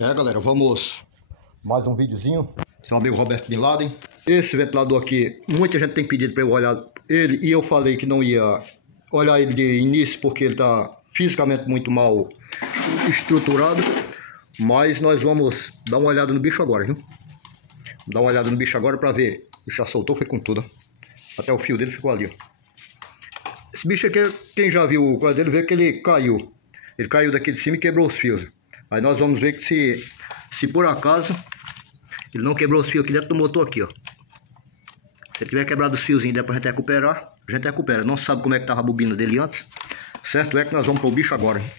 Galera, vamos mais um videozinho. Esse é o amigo Roberto Bin Laden. Esse ventilador aqui, muita gente tem pedido para eu olhar ele, e eu falei que não ia olhar ele de início porque ele tá fisicamente muito mal estruturado. Mas nós vamos dar uma olhada no bicho agora, viu? Dar uma olhada no bicho agora para ver. O bicho já soltou, foi com tudo. Até o fio dele ficou ali, ó. Esse bicho aqui, quem já viu o coisa dele, vê que ele caiu. Ele caiu daqui de cima e quebrou os fios. Aí nós vamos ver que se por acaso ele não quebrou os fios aqui dentro do motor aqui, ó. Se ele tiver quebrado os fiozinhos, der pra gente recuperar, a gente recupera. Não sabe como é que tava a bobina dele antes. Certo é que nós vamos pro bicho agora, hein?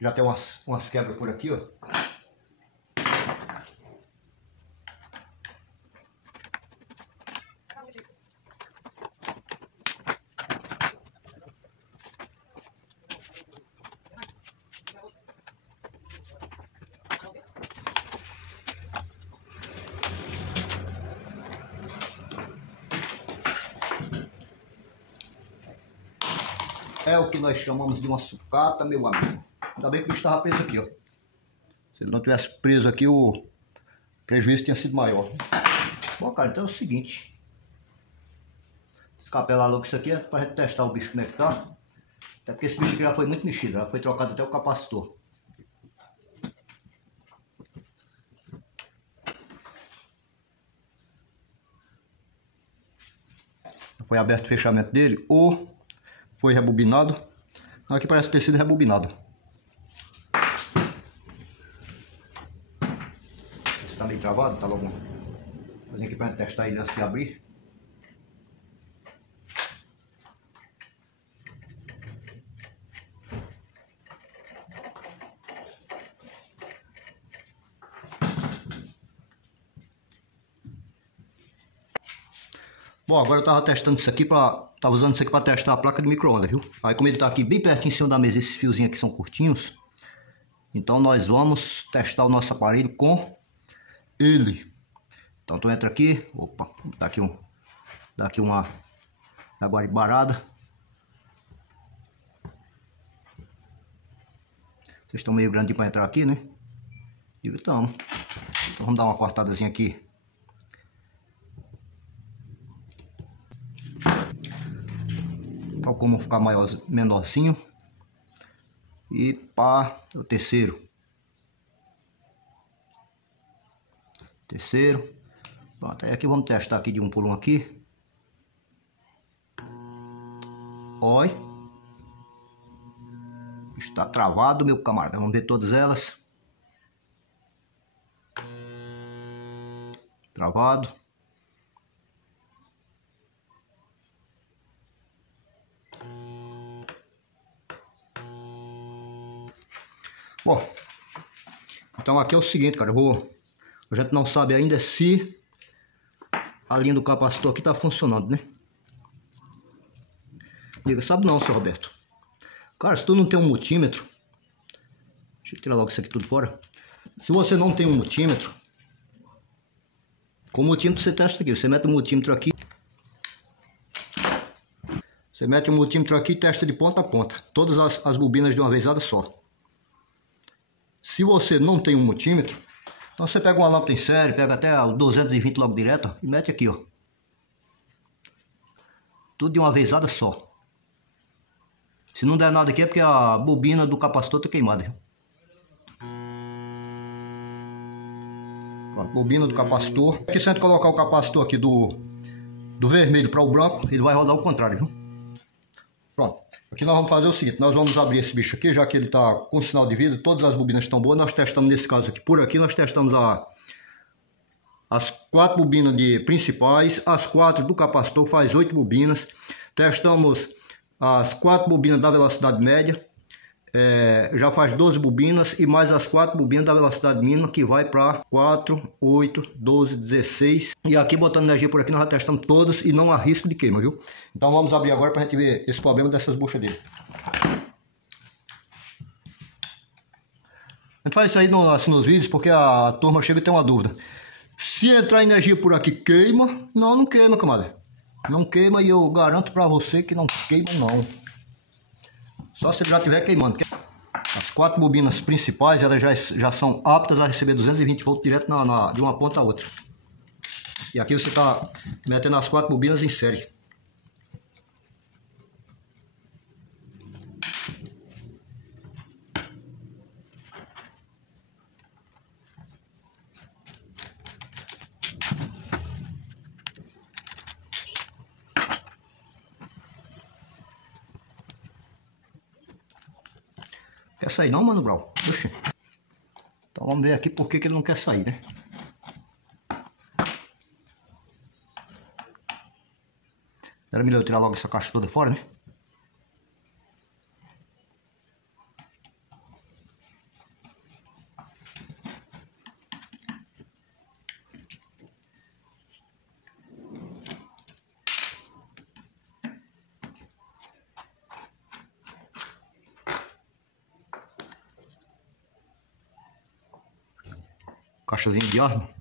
Já tem umas quebras por aqui, ó. É o que nós chamamos de uma sucata, meu amigo. Ainda bem que o bicho estava preso aqui, ó. Se ele não tivesse preso aqui, o prejuízo tinha sido maior. Bom, cara, então é o seguinte. Descapelar logo isso aqui é pra gente testar o bicho como é que tá. Até porque esse bicho aqui já foi muito mexido, já foi trocado até o capacitor. Foi aberto o fechamento dele ou foi rebobinado. Aqui parece ter sido rebobinado. Tá meio travado, tá logo. Vou fazer aqui para testar ele antes de abrir. Bom, agora eu tava testando isso aqui tava usando isso aqui para testar a placa de micro-ondas, viu? Aí como ele tá aqui bem pertinho em cima da mesa, esses fiozinhos aqui são curtinhos. Então nós vamos testar o nosso aparelho com ele. Então tu entra aqui, opa, dá aqui uma guaribarada. Vocês estão meio grandinho para entrar aqui, né? E então vamos dar uma cortadazinha aqui. Para como ficar menorzinho. E pá, o terceiro. Pronto, aí aqui vamos testar aqui de um por um aqui. Oi. Está travado, meu camarada. Vamos ver todas elas. Travado. Bom, então aqui é o seguinte, cara. A gente não sabe ainda se a linha do capacitor aqui tá funcionando, né? Diga, sabe não, seu Roberto. Cara, se tu não tem um multímetro, deixa eu tirar logo isso aqui tudo fora. Se você não tem um multímetro, com o multímetro você testa aqui. Você mete o multímetro aqui. Você mete o multímetro aqui e testa de ponta a ponta. Todas as bobinas de uma vezada só. Se você não tem um multímetro, então você pega uma lâmpada em série, pega até o 220 logo direto, ó, e mete aqui, ó. Tudo de uma vezada só. Se não der nada aqui é porque a bobina do capacitor tá queimada, viu? A bobina do capacitor. Aqui se a gente colocar o capacitor aqui do vermelho para o branco, ele vai rodar ao contrário, viu? Pronto. Aqui nós vamos fazer o seguinte, nós vamos abrir esse bicho aqui, já que ele está com sinal de vida, todas as bobinas estão boas. Nós testamos nesse caso aqui, por aqui nós testamos as 4 bobinas principais, as 4 do capacitor, faz 8 bobinas. Testamos as 4 bobinas da velocidade média, já faz 12 bobinas e mais as 4 bobinas da velocidade mínima, que vai para 4, 8, 12, 16. E aqui botando energia por aqui, nós já testamos todas e não há risco de queima, viu? Então vamos abrir agora para a gente ver esse problema dessas buchas dele. A gente faz isso aí assim nos vídeos porque a turma chega e tem uma dúvida. Se entrar energia por aqui, queima? Não, não queima, camarada. Não queima e eu garanto para você que não queima não. Só se ele já estiver queimando. As 4 bobinas principais, elas já são aptas a receber 220 volts direto de uma ponta a outra. E aqui você está metendo as 4 bobinas em série. Quer sair não, Mano Brown? Oxi. Então vamos ver aqui por que ele não quer sair, né? Era melhor eu tirar logo essa caixa toda fora, né? Caixazinha de arma.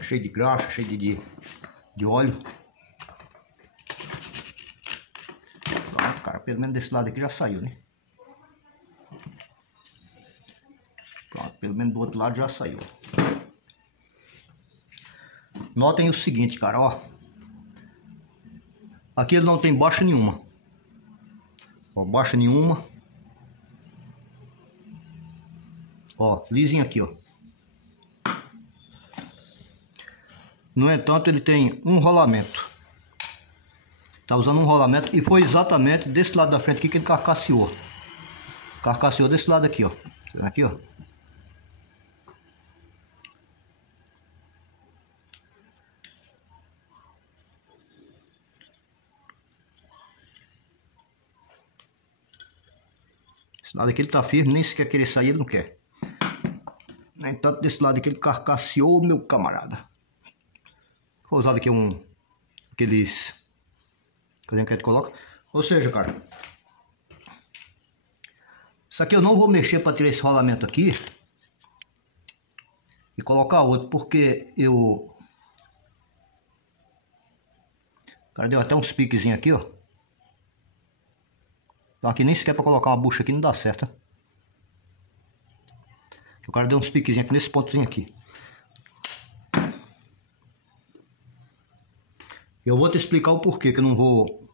Cheio de graxa, cheio de óleo. Pronto, cara, pelo menos desse lado aqui já saiu, né? Pronto, pelo menos do outro lado já saiu. Notem o seguinte, cara, ó. Aqui ele não tem baixa nenhuma. Ó, baixa nenhuma. Ó, lisinho aqui, ó. No entanto, ele tem um rolamento. Tá usando um rolamento e foi exatamente desse lado da frente aqui que ele carcasseou. Carcasseou desse lado aqui, ó. Aqui, ó. Esse lado aqui ele tá firme, nem se quer querer sair, ele não quer. No entanto, desse lado aqui ele carcasseou, meu camarada. Vou usar aqui aqueles coisinha que a gente coloca. Ou seja, cara, isso aqui eu não vou mexer para tirar esse rolamento aqui e colocar outro, porque o cara deu até uns piquezinhos aqui, ó. Então aqui nem sequer para colocar uma bucha aqui não dá certo. O cara deu uns piquezinhos aqui nesse pontozinho aqui. Eu vou te explicar o porquê que eu não vou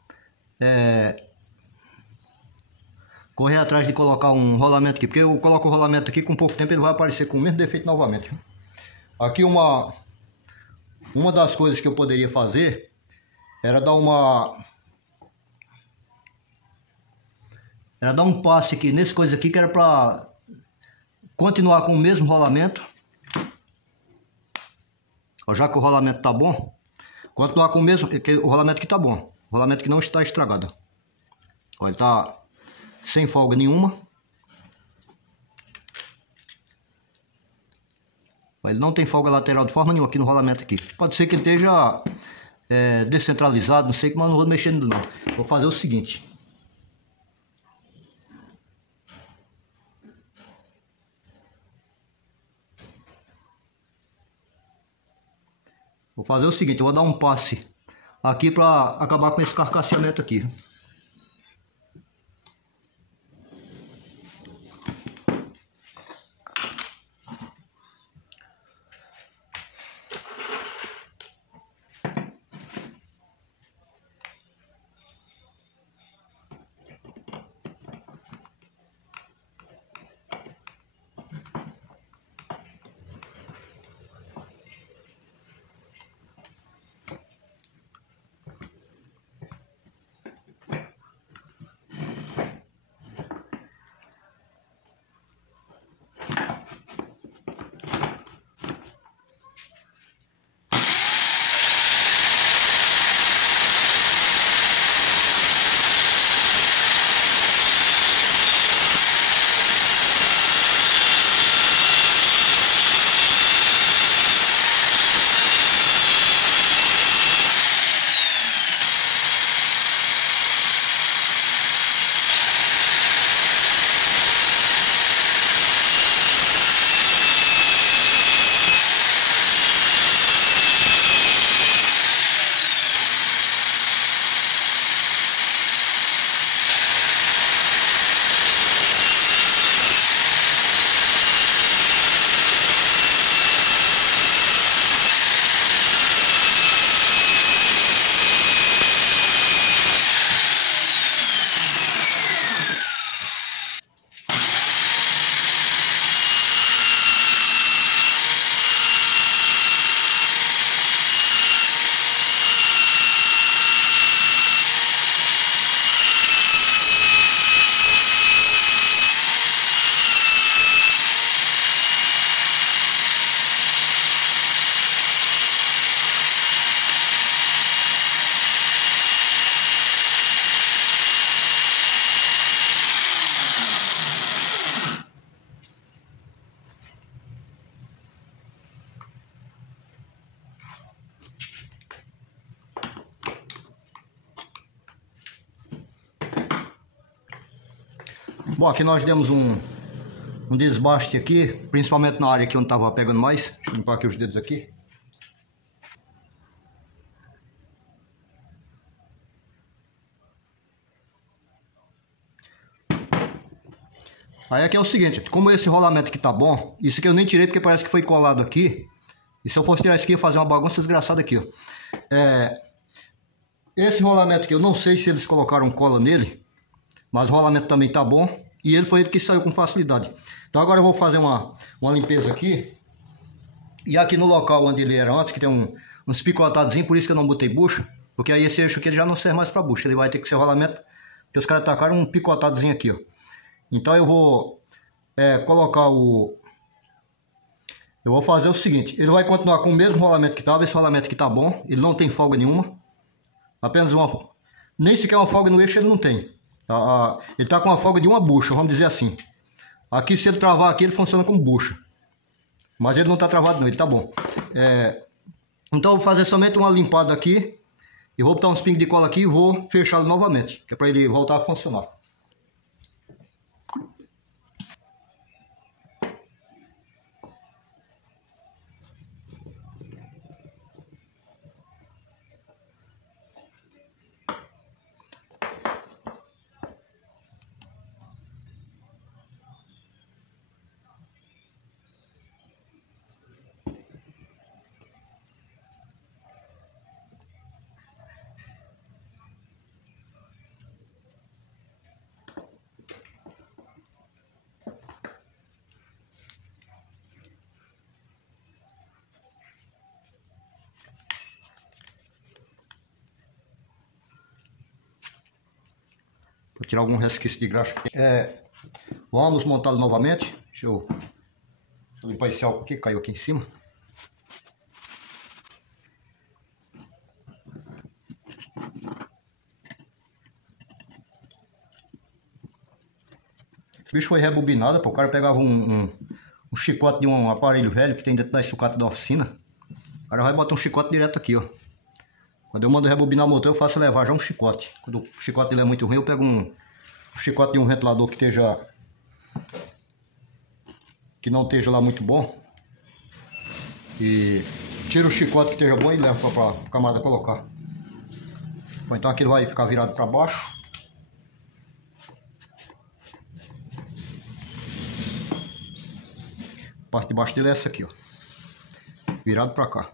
correr atrás de colocar um rolamento aqui. Porque eu coloco o rolamento aqui, com pouco tempo ele vai aparecer com o mesmo defeito novamente. Aqui uma das coisas que eu poderia fazer era dar um passe aqui nesse coisa aqui, que era para continuar com o mesmo rolamento. Já que o rolamento tá bom, continuar com o mesmo, o rolamento que tá bom, o rolamento que não está estragado. Ó, ele tá sem folga nenhuma. Ó, ele não tem folga lateral de forma nenhuma aqui no rolamento aqui. Pode ser que ele esteja descentralizado, não sei, mas não vou mexer nisso não. Vou fazer o seguinte. Vou fazer o seguinte, eu vou dar um passe aqui para acabar com esse carcaceamento aqui. Bom, aqui nós demos um desbaste aqui, principalmente na área aqui onde estava pegando mais. Deixa eu limpar aqui os dedos aqui. Aí aqui é o seguinte, como esse rolamento aqui tá bom, isso aqui eu nem tirei porque parece que foi colado aqui. E se eu fosse tirar isso aqui, ia fazer uma bagunça desgraçada aqui, ó. Esse rolamento aqui, eu não sei se eles colocaram cola nele, mas o rolamento também tá bom. E ele foi ele que saiu com facilidade. Então agora eu vou fazer uma limpeza aqui. E aqui no local onde ele era antes, que tem uns picotadozinhos, por isso que eu não botei bucha. Porque aí esse eixo aqui ele já não serve mais para bucha, ele vai ter que ser rolamento. Porque os caras tacaram um picotadozinho aqui, ó. Então eu vou colocar o... Eu vou fazer o seguinte, ele vai continuar com o mesmo rolamento que estava. Esse rolamento aqui tá bom, ele não tem folga nenhuma. Apenas uma... Nem sequer uma folga no eixo ele não tem. Ele tá com a folga de uma bucha, vamos dizer assim. Aqui se ele travar aqui, ele funciona como bucha. Mas ele não tá travado não, ele tá bom. Então eu vou fazer somente uma limpada aqui. E vou botar uns pingos de cola aqui e vou fechá-lo novamente. Que é para ele voltar a funcionar. Vou tirar algum resquício de graxa. Vamos montá-lo novamente. Deixa eu limpar esse álcool aqui, caiu aqui em cima. Esse bicho foi rebobinado, pô. O cara pegava um chicote de um aparelho velho que tem dentro da sucata da oficina. O cara vai botar um chicote direto aqui, ó. Quando eu mando rebobinar o motor, eu faço levar já um chicote. Quando o chicote dele é muito ruim, eu pego um chicote de um ventilador que não esteja lá muito bom. E tira o chicote que esteja bom e leva para o camarada colocar. Ou então aquilo vai ficar virado para baixo. A parte de baixo dele é essa aqui, ó. Virado para cá.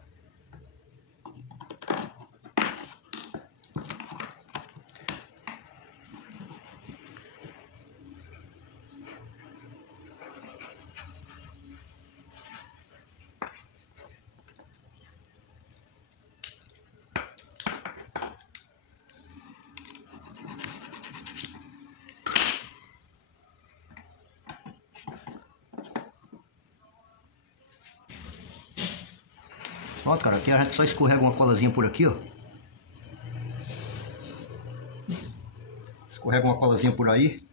Ó, cara, aqui a gente só escorrega uma colazinha por aqui, ó. Escorrega uma colazinha por aí.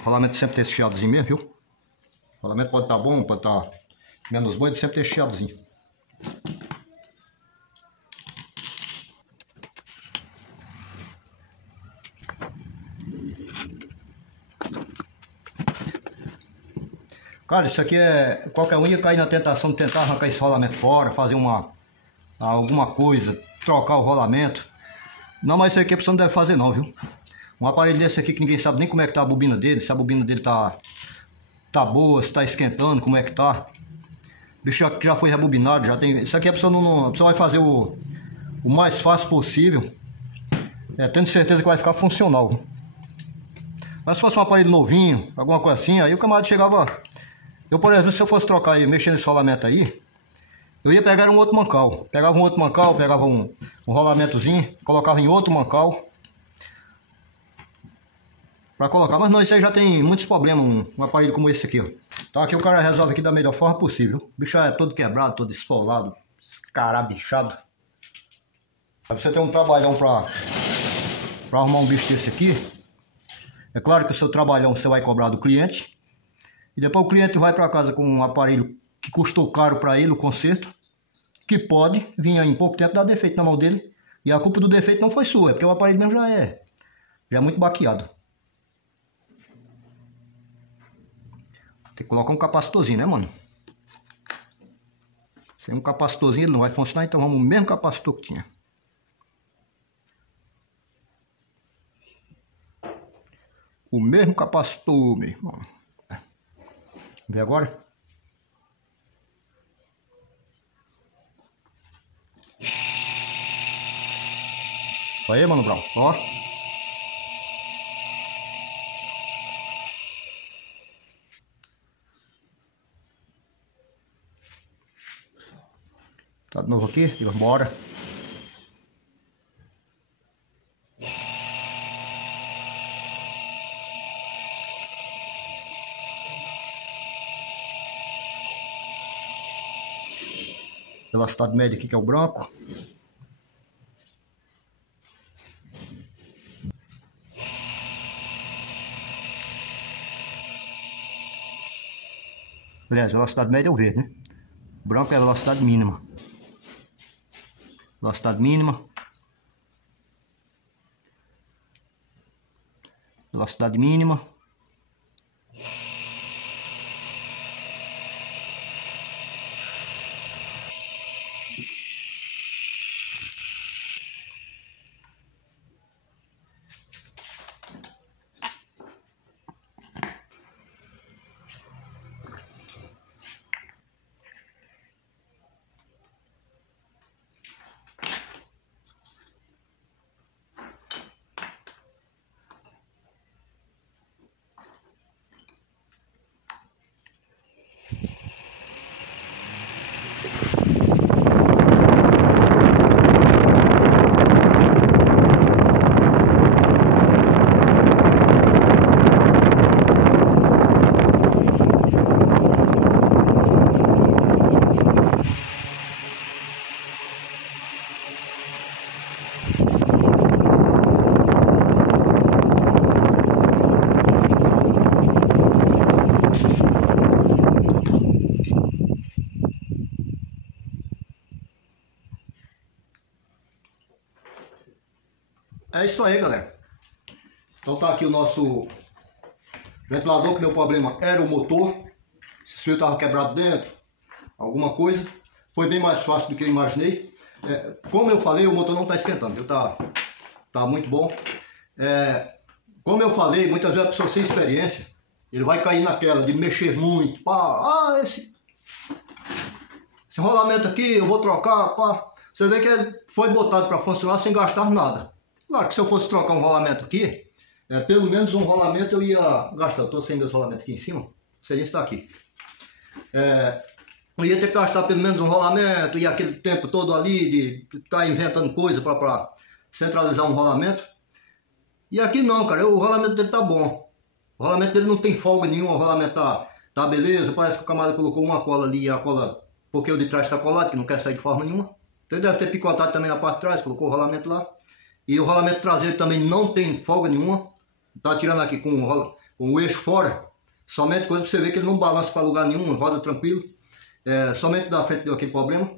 O rolamento sempre tem esse chiadozinho mesmo, viu? O rolamento pode estar bom, pode estar menos bom, ele sempre tem esse chiadozinho. Cara, isso aqui é... Qualquer um ia cair na tentação de tentar arrancar esse rolamento fora, fazer alguma coisa, trocar o rolamento. Não, mas isso aqui a pessoa não deve fazer não, viu? Um aparelho desse aqui que ninguém sabe nem como é que tá a bobina dele, se a bobina dele tá boa, se tá esquentando, como é que tá. O bicho já foi rebobinado, já tem... Isso aqui a pessoa, não, a pessoa vai fazer o mais fácil possível, tendo certeza que vai ficar funcional. Mas se fosse um aparelho novinho, alguma coisa assim, aí o camarada chegava... Eu, por exemplo, se eu fosse trocar e mexer nesse rolamento aí, eu ia pegar um outro mancal. Pegava um outro mancal, pegava um rolamentozinho, colocava em outro mancal para colocar. Mas não, isso aí já tem muitos problemas, um aparelho como esse aqui, ó. Então aqui o cara resolve aqui da melhor forma possível. O bicho é todo quebrado, todo esfolado, escarabichado. Pra você ter um trabalhão para arrumar um bicho desse aqui, é claro que o seu trabalhão você vai cobrar do cliente. E depois o cliente vai para casa com um aparelho que custou caro para ele, o conserto, que pode vir em pouco tempo dar defeito na mão dele. E a culpa do defeito não foi sua, é porque o aparelho mesmo já é muito baqueado. Tem que colocar um capacitorzinho, né, mano? Sem um capacitorzinho ele não vai funcionar, então vamos no mesmo capacitor que tinha. O mesmo capacitor, meu irmão. Vê agora? Aí, Mano Brown, ó. Tá de novo aqui, e vamos embora. Velocidade média aqui que é o branco. Aliás, velocidade média é o verde, né? O branco é a velocidade mínima. Velocidade mínima. Velocidade mínima. É isso aí, galera. Então tá aqui o nosso ventilador, que meu problema era o motor. Se o fio estava quebrado dentro, alguma coisa. Foi bem mais fácil do que eu imaginei. Como eu falei, o motor não está esquentando, viu? Tá muito bom. Como eu falei, muitas vezes a pessoa sem experiência, ele vai cair naquela de mexer muito. Pá, esse rolamento aqui eu vou trocar, pá. Você vê que ele foi botado para funcionar sem gastar nada. Claro que se eu fosse trocar um rolamento aqui, pelo menos um rolamento eu ia gastar. Eu estou sem meus rolamentos aqui em cima, seria está aqui. Eu ia ter que gastar pelo menos um rolamento e aquele tempo todo ali de estar inventando coisa para centralizar um rolamento. E aqui não, cara, o rolamento dele tá bom. O rolamento dele não tem folga nenhuma, o rolamento tá beleza. Parece que o camarada colocou uma cola ali e a cola, porque o de trás está colado, que não quer sair de forma nenhuma. Então ele deve ter picotado também na parte de trás, colocou o rolamento lá. E o rolamento traseiro também não tem folga nenhuma. Tá tirando aqui com o eixo fora. Somente coisa para você ver que ele não balança para lugar nenhum, roda tranquilo. Somente da frente deu aquele problema.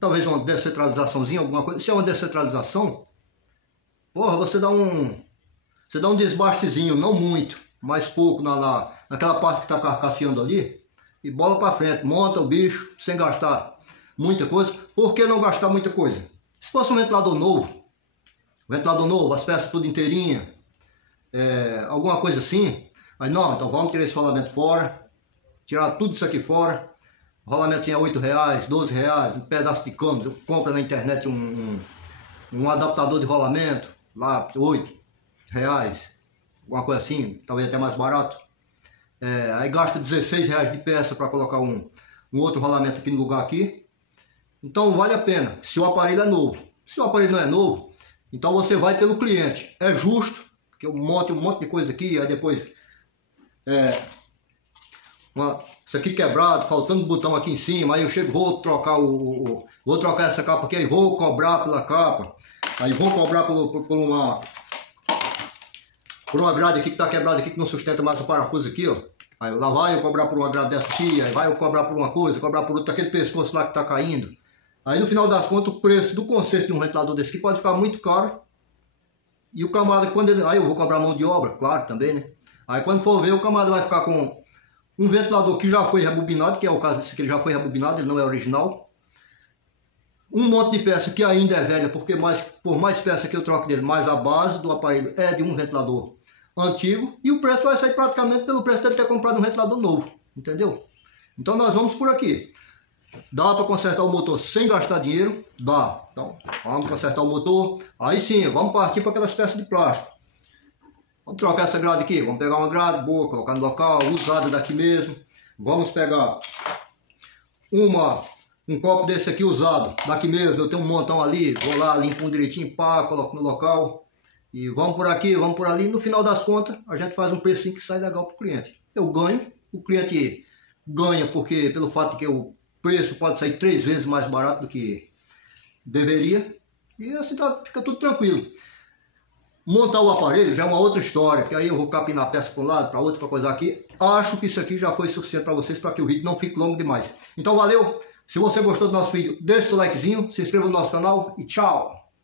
Talvez uma descentralizaçãozinha, alguma coisa. Se é uma descentralização, porra, você dá um desbastezinho, não muito, mas pouco naquela parte que está carcasseando ali. E bola para frente, monta o bicho sem gastar muita coisa. Por que não gastar muita coisa? Se fosse um ventilador novo, as peças tudo inteirinha, alguma coisa assim, mas não, então vamos tirar esse rolamento fora, tirar tudo isso aqui fora. O rolamento tinha R$8, R$12, um pedaço de cano. Eu compro na internet um adaptador de rolamento, lá R$8, alguma coisa assim, talvez até mais barato. Aí gasta R$16 de peça para colocar um outro rolamento aqui no lugar aqui. Então vale a pena, se o aparelho é novo. Se o aparelho não é novo, então você vai pelo cliente. É justo, que eu monte um monte de coisa aqui, aí depois isso aqui quebrado, faltando botão aqui em cima, aí eu chego, vou trocar vou trocar essa capa aqui, aí vou cobrar pela capa, aí vou cobrar por uma grade aqui que está quebrada aqui, que não sustenta mais o parafuso aqui, ó. Aí lá vai eu cobrar por uma grade dessa aqui, aí vai eu cobrar por uma coisa, cobrar por outra, aquele pescoço lá que está caindo. Aí no final das contas o preço do conserto de um ventilador desse aqui pode ficar muito caro. E o camarada, aí eu vou cobrar mão de obra, claro, também, né? Aí quando for ver, o camarada vai ficar com um ventilador que já foi rebobinado, que é o caso desse aqui, ele já foi rebobinado, ele não é original. Um monte de peça que ainda é velha, porque por mais peça que eu troque dele, mais a base do aparelho é de um ventilador antigo. E o preço vai sair praticamente pelo preço dele ter comprado um ventilador novo, entendeu? Então nós vamos por aqui. Dá para consertar o motor sem gastar dinheiro? Dá. Então vamos consertar o motor. Aí sim, vamos partir para aquelas peças de plástico. Vamos trocar essa grade aqui. Vamos pegar uma grade boa, colocar no local, usada daqui mesmo. Vamos pegar um copo desse aqui usado, daqui mesmo. Eu tenho um montão ali, vou lá, limpo um direitinho, pá, coloco no local. E vamos por aqui, vamos por ali. No final das contas, a gente faz um precinho que sai legal para o cliente. Eu ganho, o cliente ganha porque pelo fato de que o preço pode sair 3 vezes mais barato do que deveria. E assim fica tudo tranquilo. Montar o aparelho já é uma outra história, porque aí eu vou capinar a peça para um lado, para outro, para coisar aqui. Acho que isso aqui já foi suficiente para vocês, para que o vídeo não fique longo demais. Então valeu, se você gostou do nosso vídeo, deixe seu likezinho, se inscreva no nosso canal e tchau!